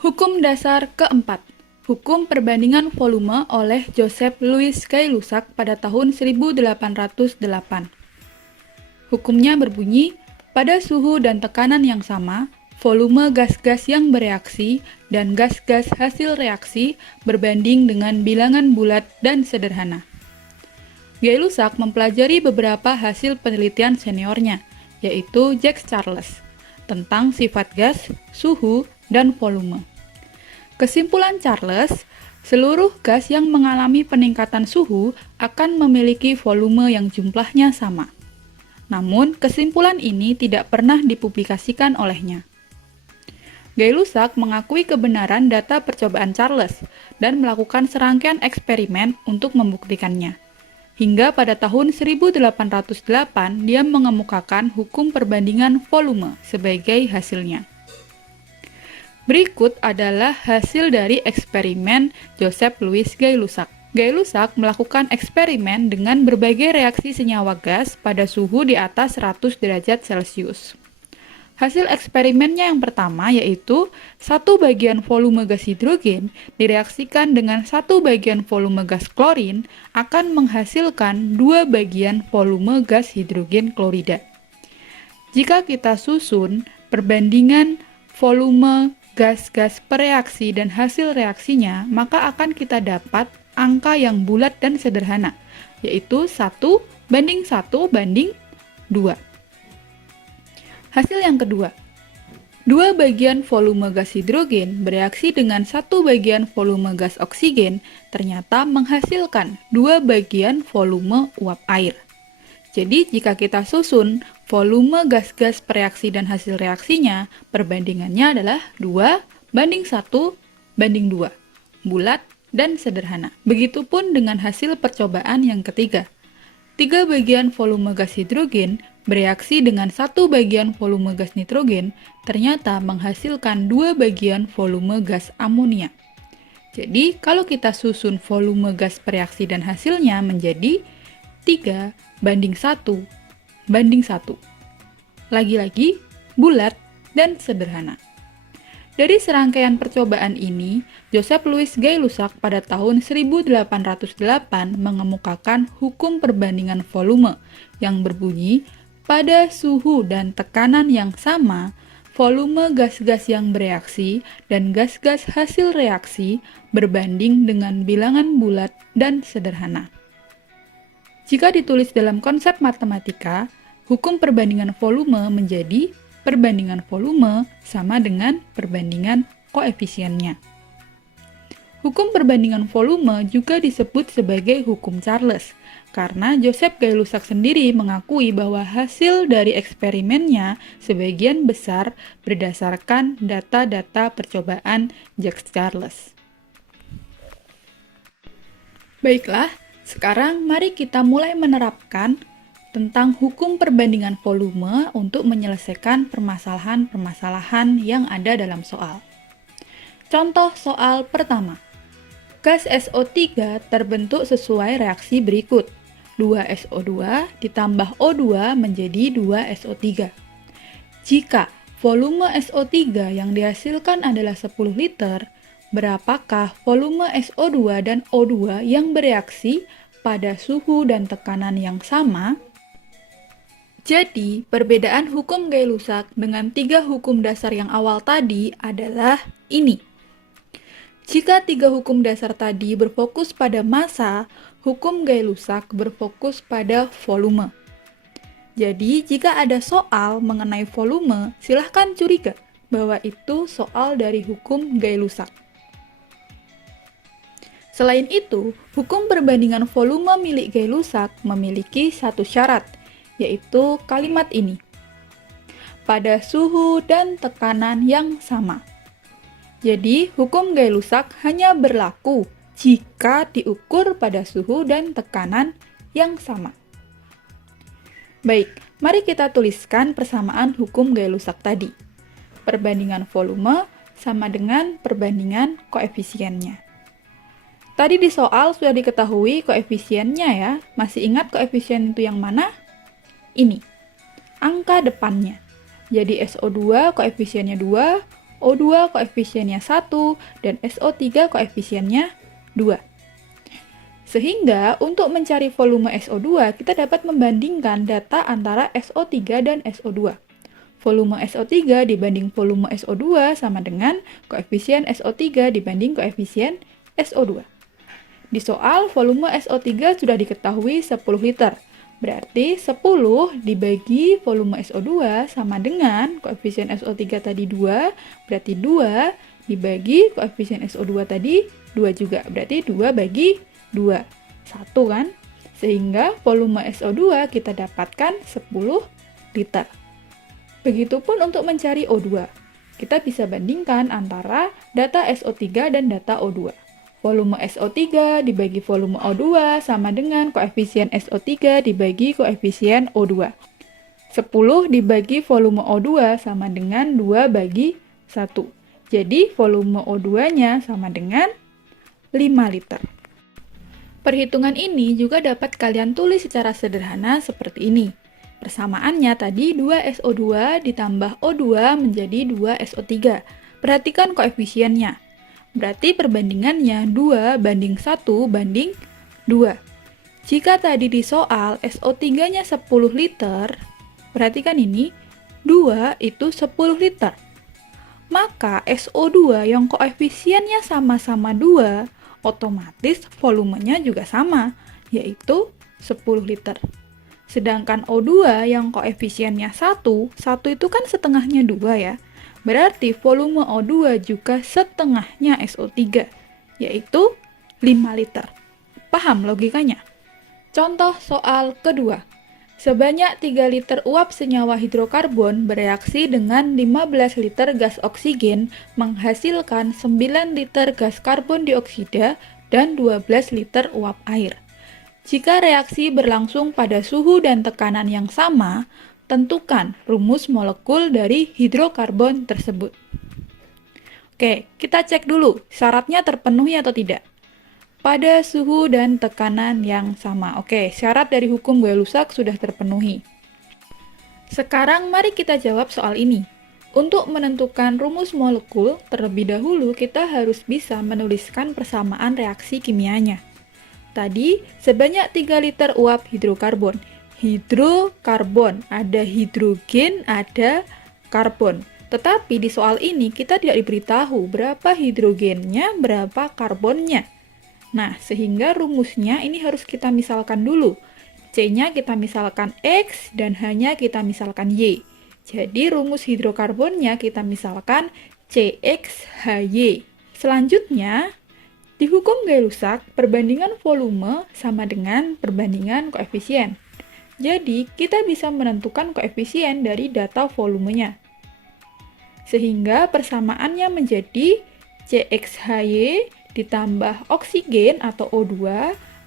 Hukum dasar keempat, Hukum Perbandingan Volume oleh Joseph Louis Gay-Lussac pada tahun 1808. Hukumnya berbunyi, pada suhu dan tekanan yang sama, volume gas-gas yang bereaksi dan gas-gas hasil reaksi berbanding dengan bilangan bulat dan sederhana. Gay-Lussac mempelajari beberapa hasil penelitian seniornya, yaitu Jacques Charles, tentang sifat gas, suhu, dan volume. Kesimpulan Charles, seluruh gas yang mengalami peningkatan suhu akan memiliki volume yang jumlahnya sama. Namun, kesimpulan ini tidak pernah dipublikasikan olehnya. Gay-Lussac mengakui kebenaran data percobaan Charles dan melakukan serangkaian eksperimen untuk membuktikannya. Hingga pada tahun 1808, dia mengemukakan hukum perbandingan volume sebagai hasilnya. Berikut adalah hasil dari eksperimen Joseph Louis Gay-Lussac. Gay-Lussac melakukan eksperimen dengan berbagai reaksi senyawa gas pada suhu di atas 100 derajat Celcius. Hasil eksperimennya yang pertama yaitu 1 bagian volume gas hidrogen direaksikan dengan 1 bagian volume gas klorin akan menghasilkan 2 bagian volume gas hidrogen klorida. Jika kita susun perbandingan volume gas-gas pereaksi dan hasil reaksinya, maka akan kita dapat angka yang bulat dan sederhana, yaitu 1 banding 1 banding 2. Hasil yang kedua, 2 bagian volume gas hidrogen bereaksi dengan 1 bagian volume gas oksigen ternyata menghasilkan 2 bagian volume uap air. Jadi, jika kita susun volume gas-gas pereaksi dan hasil reaksinya, perbandingannya adalah 2 banding 1 banding 2, bulat dan sederhana. Begitupun dengan hasil percobaan yang ketiga. 3 bagian volume gas hidrogen bereaksi dengan 1 bagian volume gas nitrogen, ternyata menghasilkan 2 bagian volume gas amonia. Jadi, kalau kita susun volume gas pereaksi dan hasilnya menjadi 3 banding 1 banding 1. Lagi-lagi, bulat dan sederhana. Dari serangkaian percobaan ini, Joseph Louis Gay-Lussac pada tahun 1808 mengemukakan hukum perbandingan volume yang berbunyi, pada suhu dan tekanan yang sama, volume gas-gas yang bereaksi dan gas-gas hasil reaksi berbanding dengan bilangan bulat dan sederhana. Jika ditulis dalam konsep matematika, hukum perbandingan volume menjadi perbandingan volume sama dengan perbandingan koefisiennya. Hukum perbandingan volume juga disebut sebagai hukum Charles, karena Joseph Gay-Lussac sendiri mengakui bahwa hasil dari eksperimennya sebagian besar berdasarkan data-data percobaan Jacques Charles. Baiklah, sekarang mari kita mulai menerapkan tentang hukum perbandingan volume untuk menyelesaikan permasalahan-permasalahan yang ada dalam soal. Contoh soal pertama. Gas SO3 terbentuk sesuai reaksi berikut. 2SO2 ditambah O2 menjadi 2SO3. Jika volume SO3 yang dihasilkan adalah 10 liter, berapakah volume SO2 dan O2 yang bereaksi pada suhu dan tekanan yang sama? Jadi, perbedaan hukum Gay-Lussac dengan 3 hukum dasar yang awal tadi adalah ini. Jika 3 hukum dasar tadi berfokus pada massa, hukum Gay-Lussac berfokus pada volume. Jadi, jika ada soal mengenai volume, silahkan curiga bahwa itu soal dari hukum Gay-Lussac. Selain itu, hukum perbandingan volume milik Gay-Lussac memiliki satu syarat, yaitu kalimat ini. Pada suhu dan tekanan yang sama. Jadi, hukum Gay-Lussac hanya berlaku jika diukur pada suhu dan tekanan yang sama. Baik, mari kita tuliskan persamaan hukum Gay-Lussac tadi. Perbandingan volume sama dengan perbandingan koefisiennya. Tadi di soal sudah diketahui koefisiennya ya. Masih ingat koefisien itu yang mana? Ini. Angka depannya. Jadi SO2 koefisiennya 2, O2 koefisiennya 1, dan SO3 koefisiennya 2. Sehingga untuk mencari volume SO2, kita dapat membandingkan data antara SO3 dan SO2. Volume SO3 dibanding volume SO2 sama dengan koefisien SO3 dibanding koefisien SO2. Di soal, volume SO3 sudah diketahui 10 liter. Berarti 10 dibagi volume SO2 sama dengan koefisien SO3 tadi 2, berarti 2 dibagi koefisien SO2 tadi 2 juga. Berarti 2 bagi 2. 1 kan? Sehingga volume SO2 kita dapatkan 10 liter. Begitupun untuk mencari O2. Kita bisa bandingkan antara data SO3 dan data O2. Volume SO3 dibagi volume O2 sama dengan koefisien SO3 dibagi koefisien O2. 10 dibagi volume O2 sama dengan 2 bagi 1. Jadi volume O2-nya sama dengan 5 liter. Perhitungan ini juga dapat kalian tulis secara sederhana seperti ini. Persamaannya tadi 2SO2 ditambah O2 menjadi 2SO3. Perhatikan koefisiennya. Berarti perbandingannya 2 banding 1 banding 2. Jika tadi di soal SO3-nya 10 liter, perhatikan ini, 2 itu 10 liter. Maka SO2 yang koefisiennya sama-sama 2, otomatis volumenya juga sama, yaitu 10 liter. Sedangkan O2 yang koefisiennya 1, 1 itu kan setengahnya 2 ya. Berarti volume O2 juga setengahnya SO3, yaitu 5 liter. Paham logikanya? Contoh soal kedua. Sebanyak 3 liter uap senyawa hidrokarbon bereaksi dengan 15 liter gas oksigen menghasilkan 9 liter gas karbon dioksida dan 12 liter uap air. Jika reaksi berlangsung pada suhu dan tekanan yang sama, tentukan rumus molekul dari hidrokarbon tersebut. Oke, kita cek dulu syaratnya terpenuhi atau tidak. Pada suhu dan tekanan yang sama. Oke, syarat dari hukum Gay-Lussac sudah terpenuhi. Sekarang mari kita jawab soal ini. Untuk menentukan rumus molekul, terlebih dahulu kita harus bisa menuliskan persamaan reaksi kimianya. Tadi, sebanyak 3 liter uap hidrokarbon. Hidrokarbon, ada hidrogen, ada karbon. Tetapi di soal ini kita tidak diberitahu berapa hidrogennya, berapa karbonnya. Nah, sehingga rumusnya ini harus kita misalkan dulu. C-nya kita misalkan X dan H-nya kita misalkan Y. Jadi rumus hidrokarbonnya kita misalkan CXHY. Selanjutnya, di hukum Gay-Lussac, perbandingan volume sama dengan perbandingan koefisien. Jadi, kita bisa menentukan koefisien dari data volumenya. Sehingga persamaannya menjadi CXHY ditambah oksigen atau O2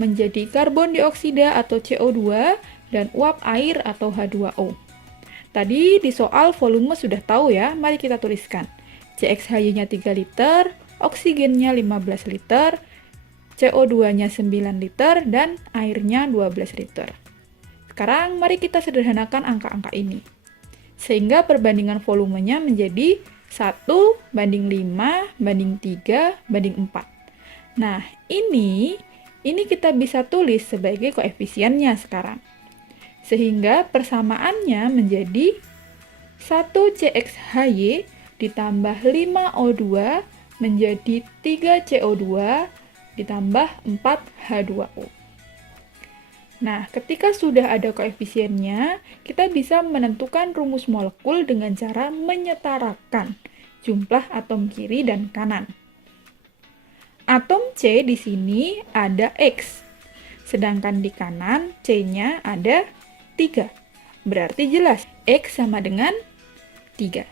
menjadi karbon dioksida atau CO2 dan uap air atau H2O. Tadi di soal volume sudah tahu ya, mari kita tuliskan. CXHY-nya 3 liter, oksigennya 15 liter, CO2-nya 9 liter, dan airnya 12 liter. Sekarang mari kita sederhanakan angka-angka ini. Sehingga perbandingan volumenya menjadi 1 banding 5 banding 3 banding 4. Nah, ini kita bisa tulis sebagai koefisiennya sekarang. Sehingga persamaannya menjadi 1 CXHY ditambah 5 O2 menjadi 3 CO2 ditambah 4 H2O. Nah, ketika sudah ada koefisiennya, kita bisa menentukan rumus molekul dengan cara menyetarakan jumlah atom kiri dan kanan. Atom C di sini ada X, sedangkan di kanan C-nya ada 3. Berarti jelas X sama dengan 3.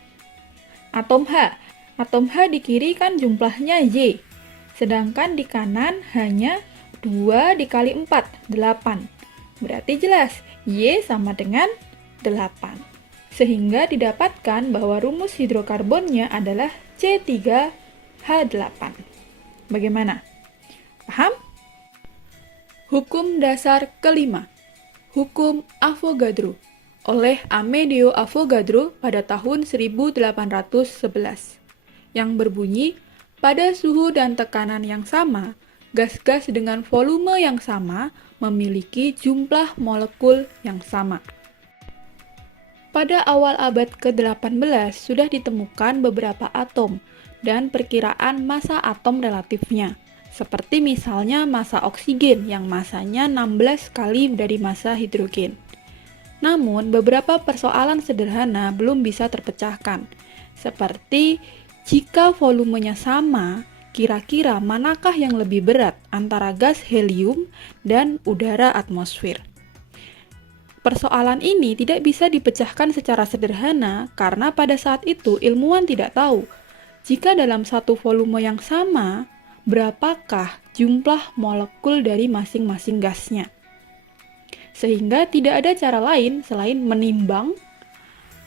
Atom H di kiri kan jumlahnya Y, sedangkan di kanan hanya 2 dikali 4, 8. Berarti jelas, Y sama dengan 8. Sehingga didapatkan bahwa rumus hidrokarbonnya adalah C3H8. Bagaimana? Paham? Hukum dasar kelima. Hukum Avogadro oleh Amedeo Avogadro pada tahun 1811. yang berbunyi, pada suhu dan tekanan yang sama, gas-gas dengan volume yang sama memiliki jumlah molekul yang sama. Pada awal abad ke-18 sudah ditemukan beberapa atom dan perkiraan massa atom relatifnya, seperti misalnya massa oksigen yang massanya 16 kali dari massa hidrogen. Namun, beberapa persoalan sederhana belum bisa terpecahkan, seperti jika volumenya sama, kira-kira manakah yang lebih berat antara gas helium dan udara atmosfer? Persoalan ini tidak bisa dipecahkan secara sederhana karena pada saat itu ilmuwan tidak tahu jika dalam satu volume yang sama, berapakah jumlah molekul dari masing-masing gasnya. Sehingga tidak ada cara lain selain menimbang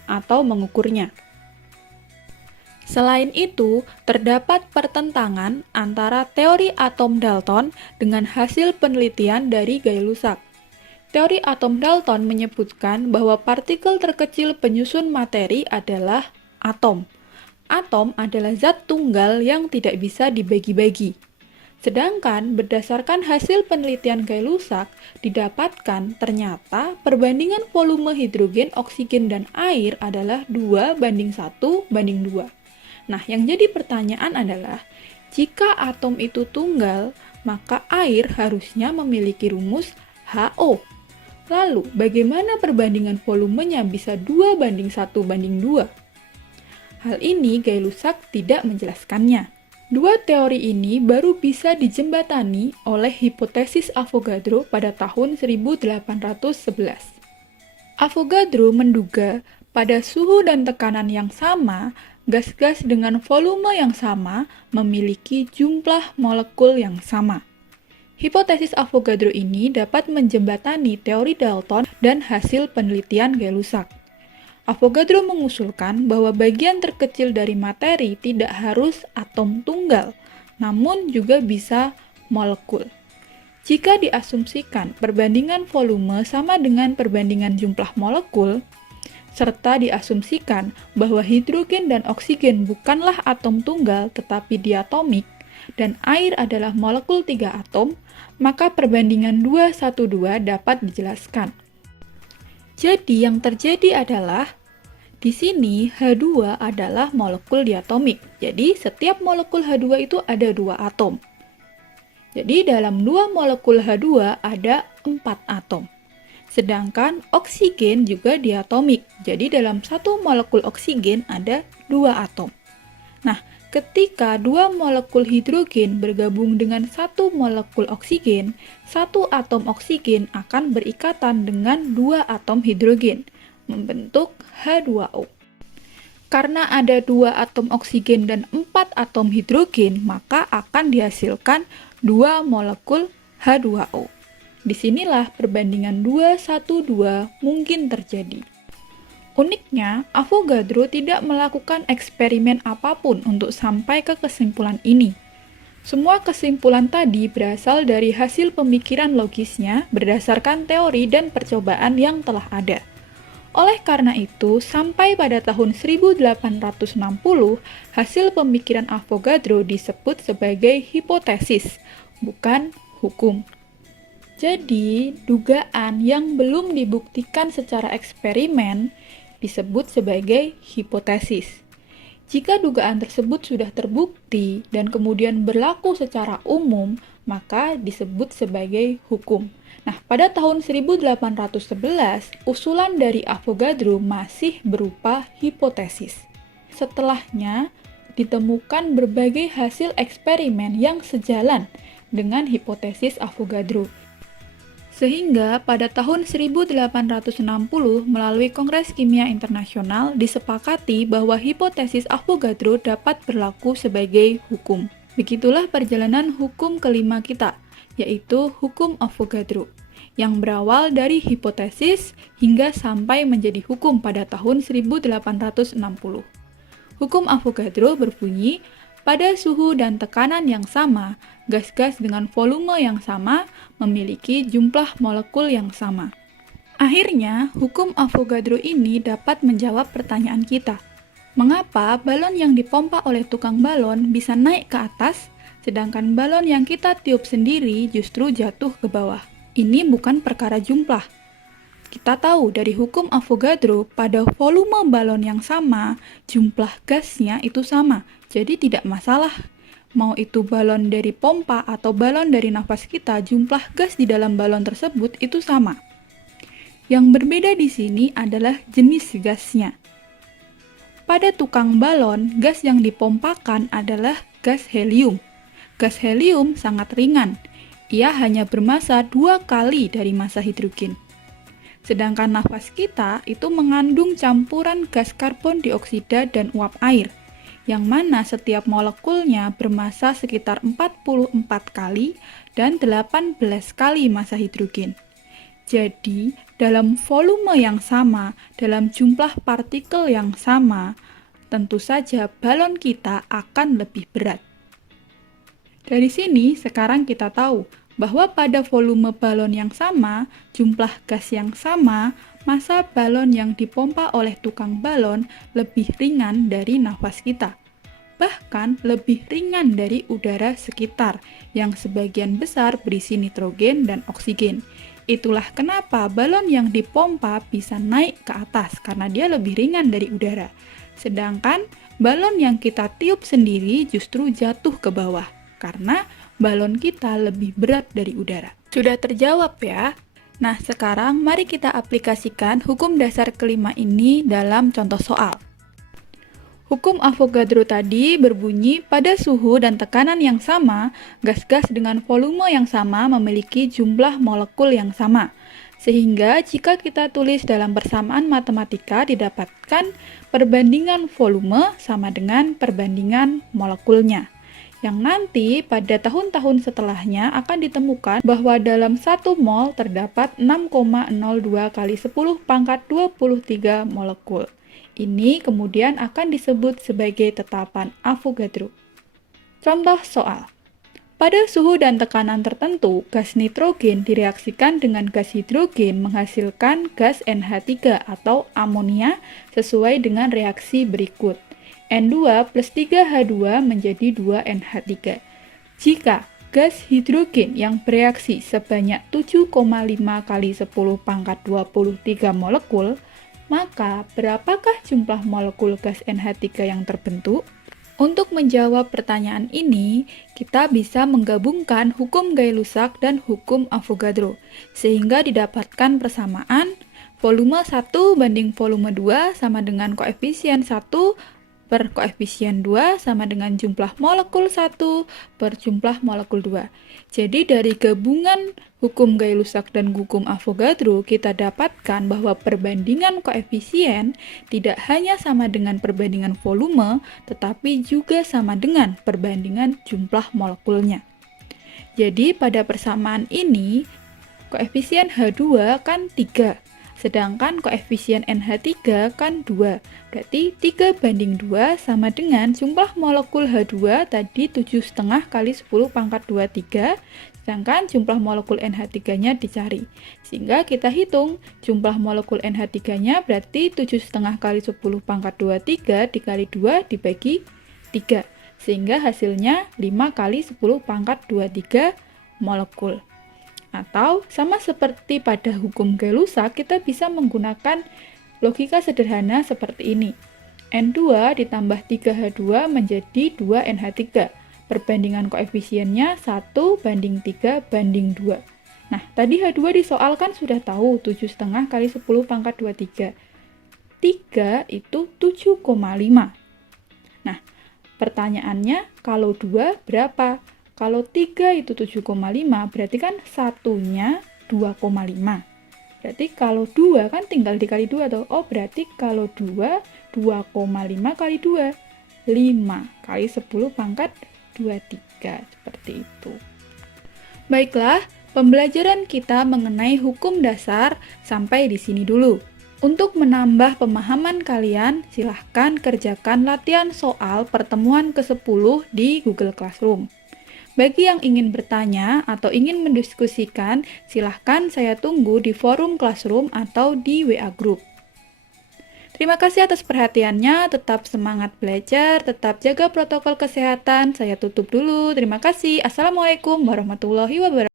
atau mengukurnya. Selain itu, terdapat pertentangan antara teori atom Dalton dengan hasil penelitian dari Gay-Lussac. Teori atom Dalton menyebutkan bahwa partikel terkecil penyusun materi adalah atom. Atom adalah zat tunggal yang tidak bisa dibagi-bagi. Sedangkan berdasarkan hasil penelitian Gay-Lussac, didapatkan ternyata perbandingan volume hidrogen, oksigen, dan air adalah 2:1:2. Nah, yang jadi pertanyaan adalah, jika atom itu tunggal, maka air harusnya memiliki rumus HO. Lalu, bagaimana perbandingan volumenya bisa 2:1:2? Hal ini Gay-Lussac tidak menjelaskannya. Dua teori ini baru bisa dijembatani oleh hipotesis Avogadro pada tahun 1811. Avogadro menduga pada suhu dan tekanan yang sama, gas-gas dengan volume yang sama memiliki jumlah molekul yang sama. Hipotesis Avogadro ini dapat menjembatani teori Dalton dan hasil penelitian Gay-Lussac. Avogadro mengusulkan bahwa bagian terkecil dari materi tidak harus atom tunggal, namun juga bisa molekul. Jika diasumsikan perbandingan volume sama dengan perbandingan jumlah molekul, serta diasumsikan bahwa hidrogen dan oksigen bukanlah atom tunggal tetapi diatomik, dan air adalah molekul 3 atom, maka perbandingan 2:1:2 dapat dijelaskan. Jadi yang terjadi adalah, di sini H2 adalah molekul diatomik. Jadi setiap molekul H2 itu ada 2 atom. Jadi dalam 2 molekul H2 ada 4 atom. Sedangkan oksigen juga diatomik. Jadi dalam 1 molekul oksigen ada 2 atom. Nah, ketika 2 molekul hidrogen bergabung dengan 1 molekul oksigen, 1 atom oksigen akan berikatan dengan 2 atom hidrogen, membentuk H2O. Karena ada 2 atom oksigen dan 4 atom hidrogen, maka akan dihasilkan 2 molekul H2O. Disinilah perbandingan 2:1:2 mungkin terjadi. Uniknya, Avogadro tidak melakukan eksperimen apapun untuk sampai ke kesimpulan ini. Semua kesimpulan tadi berasal dari hasil pemikiran logisnya berdasarkan teori dan percobaan yang telah ada. Oleh karena itu, sampai pada tahun 1860, hasil pemikiran Avogadro disebut sebagai hipotesis, bukan hukum. Jadi, dugaan yang belum dibuktikan secara eksperimen disebut sebagai hipotesis. Jika dugaan tersebut sudah terbukti dan kemudian berlaku secara umum, maka disebut sebagai hukum. Nah, pada tahun 1811, usulan dari Avogadro masih berupa hipotesis. Setelahnya, ditemukan berbagai hasil eksperimen yang sejalan dengan hipotesis Avogadro. Sehingga pada tahun 1860 melalui Kongres Kimia Internasional disepakati bahwa hipotesis Avogadro dapat berlaku sebagai hukum. Begitulah perjalanan hukum kelima kita, yaitu hukum Avogadro, yang berawal dari hipotesis hingga sampai menjadi hukum pada tahun 1860. Hukum Avogadro berbunyi, pada suhu dan tekanan yang sama, gas-gas dengan volume yang sama memiliki jumlah molekul yang sama. Akhirnya, hukum Avogadro ini dapat menjawab pertanyaan kita. Mengapa balon yang dipompa oleh tukang balon bisa naik ke atas, sedangkan balon yang kita tiup sendiri justru jatuh ke bawah? Ini bukan perkara jumlah. Kita tahu dari hukum Avogadro, pada volume balon yang sama, jumlah gasnya itu sama, jadi tidak masalah. Mau itu balon dari pompa atau balon dari nafas kita, jumlah gas di dalam balon tersebut itu sama. Yang berbeda di sini adalah jenis gasnya. Pada tukang balon, gas yang dipompakan adalah gas helium. Gas helium sangat ringan. Ia hanya bermassa 2 kali dari massa hidrogen. Sedangkan nafas kita itu mengandung campuran gas karbon dioksida dan uap air, yang mana setiap molekulnya bermassa sekitar 44 kali dan 18 kali massa hidrogen. Jadi, dalam volume yang sama, dalam jumlah partikel yang sama, tentu saja balon kita akan lebih berat. Dari sini, sekarang kita tahu bahwa pada volume balon yang sama, jumlah gas yang sama, massa balon yang dipompa oleh tukang balon lebih ringan dari nafas kita. Bahkan lebih ringan dari udara sekitar, yang sebagian besar berisi nitrogen dan oksigen. Itulah kenapa balon yang dipompa bisa naik ke atas, karena dia lebih ringan dari udara. Sedangkan balon yang kita tiup sendiri justru jatuh ke bawah, karena balon kita lebih berat dari udara. Sudah terjawab ya? Nah, sekarang mari kita aplikasikan hukum dasar kelima ini dalam contoh soal. Hukum Avogadro tadi berbunyi pada suhu dan tekanan yang sama, gas-gas dengan volume yang sama memiliki jumlah molekul yang sama. Sehingga jika kita tulis dalam persamaan matematika didapatkan perbandingan volume sama dengan perbandingan molekulnya. Yang nanti pada tahun-tahun setelahnya akan ditemukan bahwa dalam 1 mol terdapat 6,02 kali 10 pangkat 23 molekul. Ini kemudian akan disebut sebagai tetapan Avogadro. Contoh soal. Pada suhu dan tekanan tertentu, gas nitrogen direaksikan dengan gas hidrogen menghasilkan gas NH3 atau amonia sesuai dengan reaksi berikut. N2 plus 3H2 menjadi 2NH3. Jika gas hidrogen yang bereaksi sebanyak 7,5 kali 10 pangkat 23 molekul, maka berapakah jumlah molekul gas NH3 yang terbentuk? Untuk menjawab pertanyaan ini, kita bisa menggabungkan hukum Gay-Lussac dan hukum Avogadro, sehingga didapatkan persamaan volume 1 banding volume 2 sama dengan koefisien 1 per koefisien 2 sama dengan jumlah molekul 1 per jumlah molekul 2. Jadi dari gabungan hukum Gay-Lussac dan hukum Avogadro, kita dapatkan bahwa perbandingan koefisien tidak hanya sama dengan perbandingan volume, tetapi juga sama dengan perbandingan jumlah molekulnya. Jadi pada persamaan ini, koefisien H2 kan 3. Sedangkan koefisien NH3 kan 2, berarti 3 banding 2 sama dengan jumlah molekul H2 tadi 7,5 kali 10 pangkat 23, sedangkan jumlah molekul NH3-nya dicari. Sehingga kita hitung jumlah molekul NH3-nya berarti 7,5 kali 10 pangkat 23 dikali 2 dibagi 3, sehingga hasilnya 5 kali 10 pangkat 23 molekul. Atau sama seperti pada hukum Gay-Lussac, kita bisa menggunakan logika sederhana seperti ini. N2 ditambah 3H2 menjadi 2NH3. Perbandingan koefisiennya 1 banding 3 banding 2. Nah, tadi H2 disoalkan sudah tahu 7,5 kali 10 pangkat 23. 3 itu 7,5. Nah, pertanyaannya kalau 2 berapa? Kalau 3 itu 7,5, berarti kan satunya 2,5. Berarti kalau 2 kan tinggal dikali 2 tuh. Oh, berarti kalau 2, 2,5 kali 2. 5 kali 10 pangkat 23. Seperti itu. Baiklah, pembelajaran kita mengenai hukum dasar sampai di sini dulu. Untuk menambah pemahaman kalian, silahkan kerjakan latihan soal pertemuan ke-10 di Google Classroom. Bagi yang ingin bertanya atau ingin mendiskusikan, silahkan saya tunggu di forum Classroom atau di WA Group. Terima kasih atas perhatiannya, tetap semangat belajar, tetap jaga protokol kesehatan. Saya tutup dulu. Terima kasih. Assalamualaikum warahmatullahi wabarakatuh.